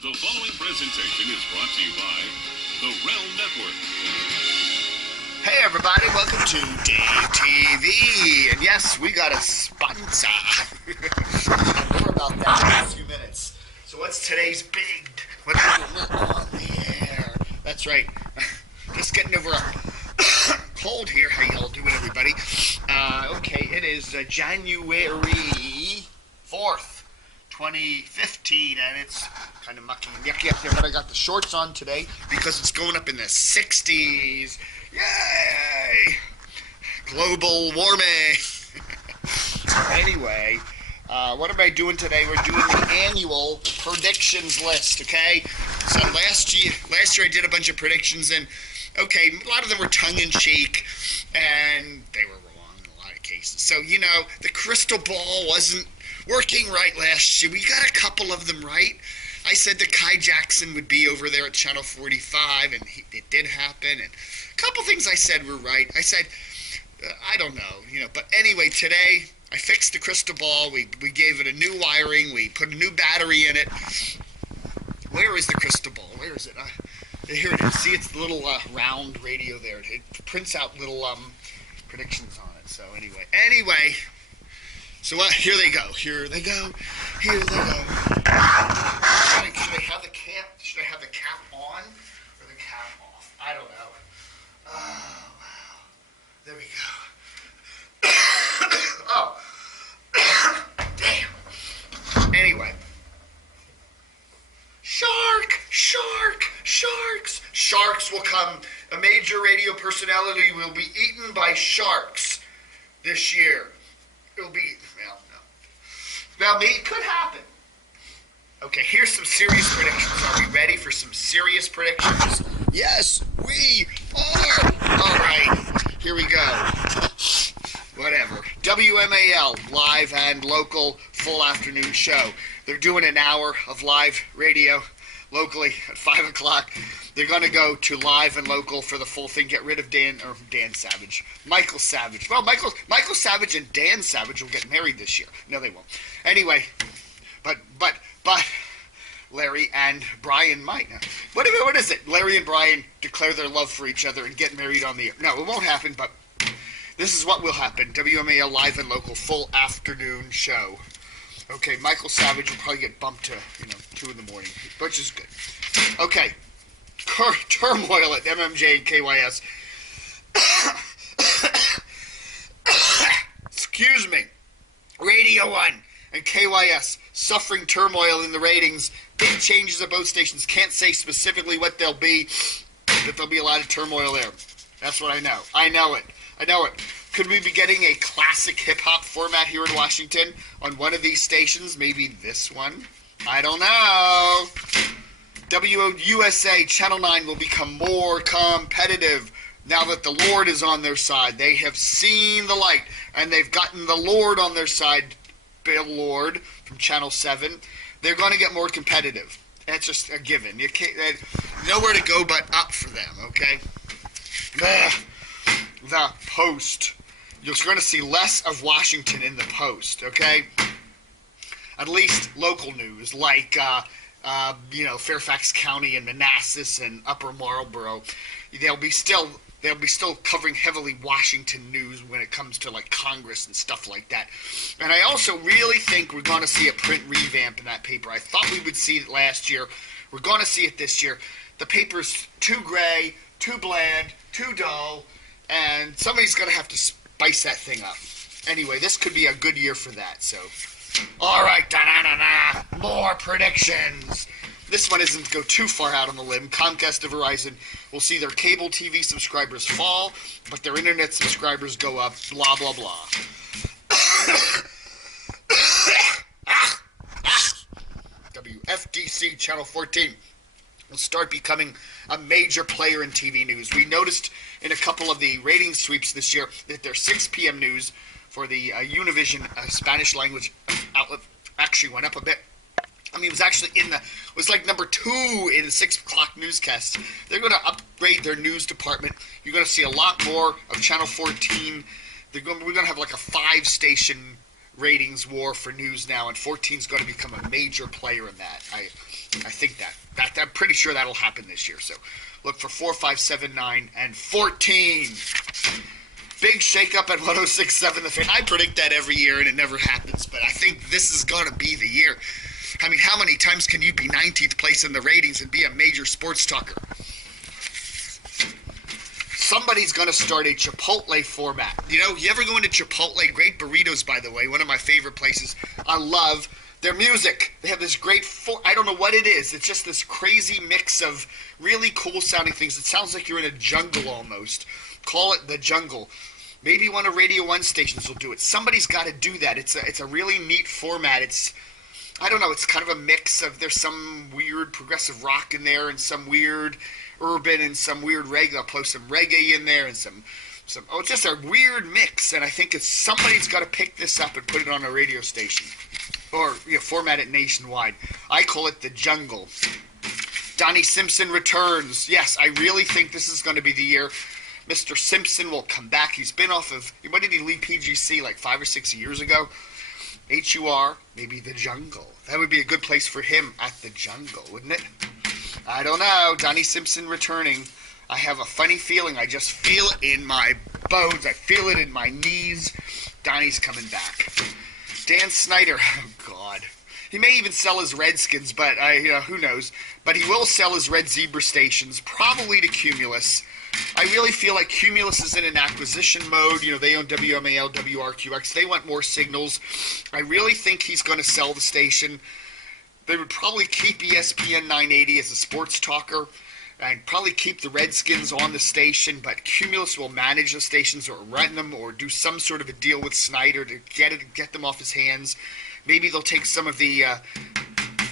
The following presentation is brought to you by the Realm Network. Hey everybody, welcome to DaveTV, and yes, we got a sponsor. More about that in a few minutes. So what's today's what on the air? That's right, just getting over a cold here. How y'all doing, everybody? Okay, it is January 4th, 2015, and it's kind of mucky and yucky up there, but I got the shorts on today because it's going up in the 60s. Yay! Global warming. Anyway, what am I doing today? We're doing the annual predictions list, okay? So last year I did a bunch of predictions, and okay, a lot of them were tongue-in-cheek, and they were wrong in a lot of cases. So, you know, the crystal ball wasn't working right last year. We got a couple of them right. I said that Kai Jackson would be over there at Channel 45, and it did happen. And a couple things I said were right. I said, I don't know, you know. But anyway, today I fixed the crystal ball. We gave it a new wiring. We put a new battery in it. Where is the crystal ball? Where is it? Here it is. See, it's the little round radio there. It prints out little predictions on it. So anyway. So here they go. Here they go. Should I have the cap? Should I have the cap on or the cap off? I don't know. Oh wow. There we go. Oh. Damn. Anyway. Sharks will come. A major radio personality will be eaten by sharks this year. It'll be, well, no. Now, maybe it could happen. Okay, here's some serious predictions. Are we ready for some serious predictions? Yes, we are. All right, here we go. Whatever. WMAL, live and local, full afternoon show. They're doing an hour of live radio locally at 5 o'clock. They're going to go to live and local for the full thing. Get rid of Michael Savage. Well, Michael Savage and Dan Savage will get married this year. No, they won't. Anyway, but Larry and Brian might. What is it? Larry and Brian declare their love for each other and get married on the air. No, it won't happen, but this is what will happen. WMAL live and local full afternoon show. Okay, Michael Savage will probably get bumped to, 2 in the morning, which is good. Okay, turmoil at MMJ and KYS. Excuse me. Radio 1 and KYS suffering turmoil in the ratings. Big changes at both stations. Can't say specifically what they'll be, but there'll be a lot of turmoil there. That's what I know. I know it. Could we be getting a classic hip-hop format here in Washington on one of these stations? Maybe this one? I don't know. WUSA Channel 9 will become more competitive now that the Lord is on their side. They have seen the light, and they've gotten the Lord on their side. Bill Lord from Channel 7. They're going to get more competitive. That's just a given. You can't, nowhere to go but up for them, okay? The Post. You're going to see less of Washington in the Post, okay? At least local news, like, Fairfax County and Manassas and Upper Marlboro. They'll be still covering heavily Washington news when it comes to, like, Congress and stuff like that. And I also really think we're going to see a print revamp in that paper. I thought we would see it last year. We're going to see it this year. The paper's too gray, too bland, too dull, and somebody's going to have to spice that thing up. Anyway, this could be a good year for that, so. All right, more predictions. This one isn't go too far out on the limb. Comcast and Verizon will see their cable TV subscribers fall, but their internet subscribers go up, blah, blah, blah. WFDC Channel 14 will start becoming a major player in TV news. We noticed in a couple of the rating sweeps this year that their 6 p.m. news for the Univision Spanish language outlet actually went up a bit. I mean, it was actually like number 2 in the 6 o'clock newscast. They're going to upgrade their news department. You're going to see a lot more of Channel 14. We're going to have like a 5-station ratings war for news now, and 14 is going to become a major player in that. I think that I'm pretty sure that'll happen this year. So look for 4, 5, 7, 9, and 14. Big shakeup at 106.7 The Fan. I predict that every year, and it never happens, but I think this is going to be the year. I mean, how many times can you be 19th place in the ratings and be a major sports talker? Somebody's going to start a Chipotle format. You know, you ever go into Chipotle? Great burritos, by the way. One of my favorite places. I love their music. They have this great, I don't know what it is. It's just this crazy mix of really cool sounding things. It sounds like you're in a jungle almost. Call it the jungle. Maybe one of Radio 1 stations will do it. Somebody's got to do that. It's a really neat format. I don't know, it's kind of a mix of, there's some weird progressive rock in there and some weird urban and some weird reggae. I'll post some reggae in there and some it's just a weird mix, and I think somebody's got to pick this up and put it on a radio station or format it nationwide. I call it the jungle. Donnie Simpson returns. Yes, I really think this is going to be the year Mr. Simpson will come back. He's been off of, when did he leave PGC, like 5 or 6 years ago? HUR, maybe the jungle. That would be a good place for him, at the jungle, wouldn't it? I don't know. Donnie Simpson returning. I have a funny feeling. I just feel it in my bones. I feel it in my knees. Donnie's coming back. Dan Snyder. Oh, God. He may even sell his Redskins, but who knows. But he will sell his Red Zebra stations, probably to Cumulus. I really feel like Cumulus is in an acquisition mode. They own WMAL, WRQX. They want more signals. I really think he's going to sell the station. They would probably keep ESPN 980 as a sports talker and probably keep the Redskins on the station, but Cumulus will manage the stations or rent them or do some sort of a deal with Snyder to get them off his hands. Maybe they'll take some of the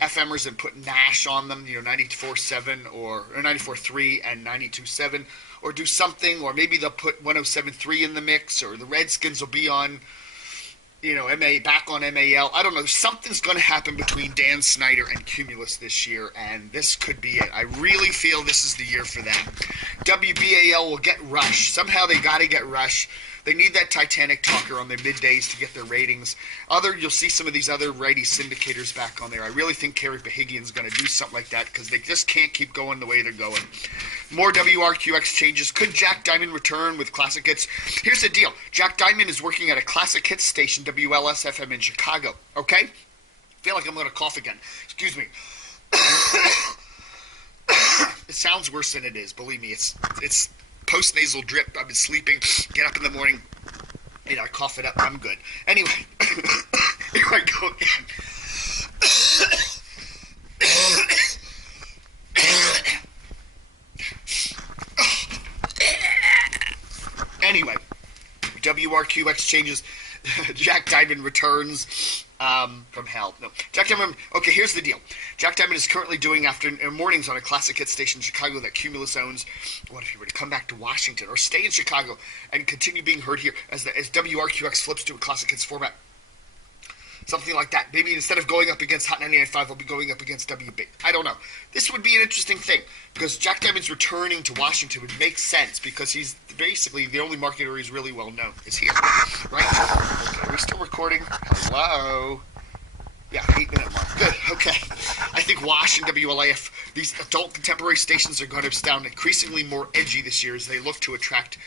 FMers and put Nash on them, 94.7 or 94.3 and 92.7, or do something, or maybe they'll put 107.3 in the mix, or the Redskins will be on, back on MAL. I don't know. Something's going to happen between Dan Snyder and Cumulus this year, and this could be it. I really feel this is the year for that. WBAL will get Rush. Somehow they got to get Rush. They need that Titanic talker on their middays to get their ratings. You'll see some of these other righty syndicators back on there. I really think Kerry Pahigian's going to do something like that because they just can't keep going the way they're going. More WRQX changes. Could Jack Diamond return with classic hits? Here's the deal. Jack Diamond is working at a classic hits station, WLS-FM in Chicago. Okay? I feel like I'm going to cough again. Excuse me. It sounds worse than it is. Believe me, it's post-nasal drip. I've been sleeping. Get up in the morning. I cough it up. I'm good. Anyway, here I go again. Anyway, WRQX changes. Jack Diamond returns from hell. No, Jack Diamond. Okay, here's the deal. Jack Diamond is currently doing mornings on a classic hit station in Chicago that Cumulus owns. What if he were to come back to Washington or stay in Chicago and continue being heard here as WRQX flips to a classic hits format? Something like that. Maybe instead of going up against Hot 99.5, I'll be going up against WB. I don't know. This would be an interesting thing because Jack Diamond's returning to Washington would make sense because he's basically the only marketer he's really well known is here. Right? Okay, are we still recording? Hello? Yeah, 8-minute mark. Good, okay. I think WASH and WLAF, these adult contemporary stations are going to sound increasingly more edgy this year as they look to attract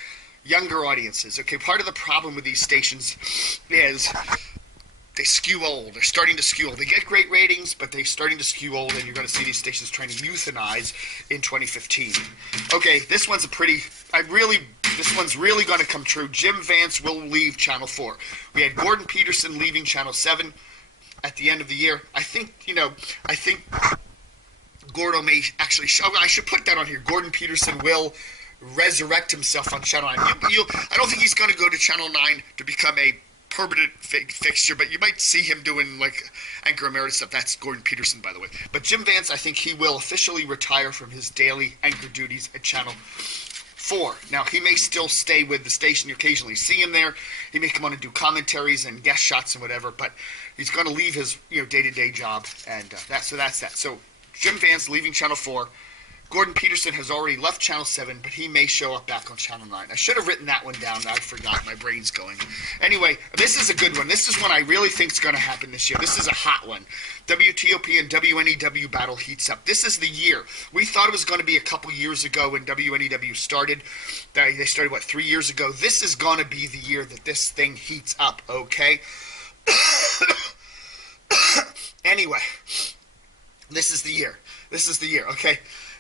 younger audiences. Okay, part of the problem with these stations is they skew old. They're starting to skew old. They get great ratings, but they're starting to skew old, and you're going to see these stations trying to euthanize in 2015. Okay, this one's this one's really going to come true. Jim Vance will leave Channel 4. We had Gordon Peterson leaving Channel 7 at the end of the year. I think Gordo may actually I should put that on here. Gordon Peterson will resurrect himself on Channel 9. I don't think he's going to go to Channel 9 to become a permanent fixture, but you might see him doing like anchor emeritus stuff. That's Gordon Peterson, by the way. But Jim Vance, I think he will officially retire from his daily anchor duties at Channel 4. Now, he may still stay with the station. You occasionally see him there. He may come on and do commentaries and guest shots and whatever, but he's going to leave his day-to-day job, and that's that. So Jim Vance leaving Channel 4. Gordon Peterson has already left Channel 7, but he may show up back on Channel 9. I should have written that one down. I forgot. My brain's going. Anyway, this is a good one. This is one I really think is going to happen this year. This is a hot one. WTOP and WNEW battle heats up. This is the year. We thought it was going to be a couple years ago when WNEW started. They started, 3 years ago? This is going to be the year that this thing heats up, okay? Anyway, this is the year. This is the year, okay?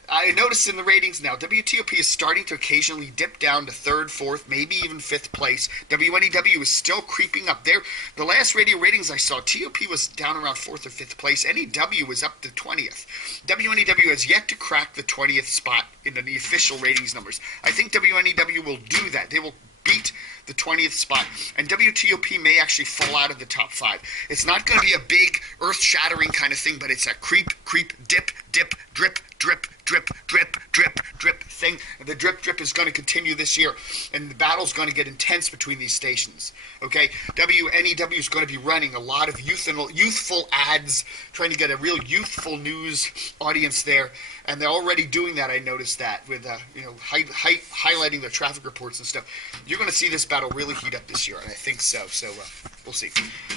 I noticed in the ratings now, WTOP is starting to occasionally dip down to 3rd, 4th, maybe even 5th place. WNEW is still creeping up there. The last radio ratings I saw, TOP was down around 4th or 5th place. NEW is up to 20th. WNEW has yet to crack the 20th spot in the official ratings numbers. I think WNEW will do that. They will beat the 20th spot, and WTOP may actually fall out of the top 5. It's not going to be a big, earth-shattering kind of thing, but it's a creep, dip, drip, drip, thing. And the drip is going to continue this year, and the battle's going to get intense between these stations. Okay, WNEW is going to be running a lot of youthful ads, trying to get a real youthful news audience there, and they're already doing that. I noticed that with highlighting the traffic reports and stuff. You're going to see this battle really heat up this year, and I think so. So we'll see.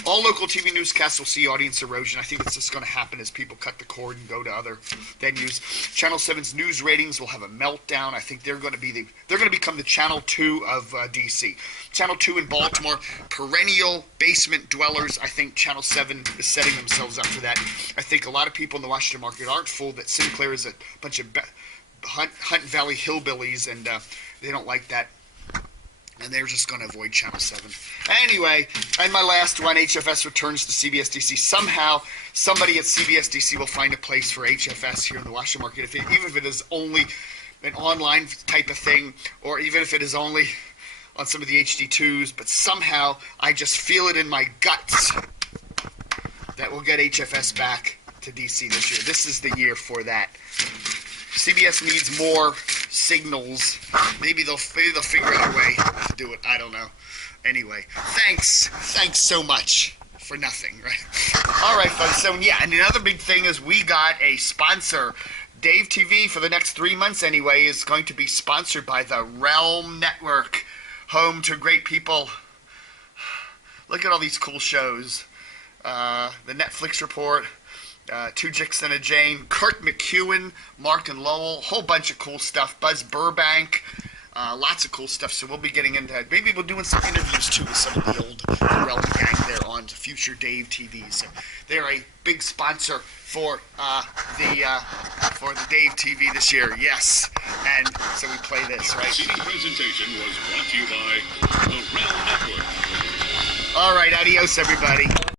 All local TV newscasts will see audience erosion. I think it's just going to happen as people cut the cord and go to other venues. Channel 7's news ratings will have a meltdown. I think they're going to become the Channel 2 of DC. Channel 2 in Baltimore, perennial basement dwellers. I think Channel 7 is setting themselves up for that. I think a lot of people in the Washington market aren't fooled that Sinclair is a bunch of Hunt Valley hillbillies, and they don't like that. And they're just going to avoid Channel 7. Anyway, and my last one, HFS returns to CBS DC. Somehow, somebody at CBS DC will find a place for HFS here in the Washington market, even if it is only an online type of thing, or even if it is only on some of the HD2s. But somehow, I just feel it in my guts that we'll get HFS back to DC this year. This is the year for that. CBS needs more signals. Maybe they'll figure out a way to do it. I don't know. Anyway, thanks so much for nothing, right? All right, folks. So yeah, and another big thing is we got a sponsor. DaveTV for the next 3 months anyway is going to be sponsored by the Realm Network, home to great people. Look at all these cool shows. The Netflix Report. Two Jicks and a Jane, Kurt McEwen, Mark and Lowell, whole bunch of cool stuff. Buzz Burbank, lots of cool stuff. So we'll be getting into that. Maybe we're doing some interviews too with some of the old Realm gang there on future Dave TV. So they're a big sponsor for the Dave TV this year. Yes, and so we play this right. The presentation was brought to you by the Realm Network. All right, adios, everybody.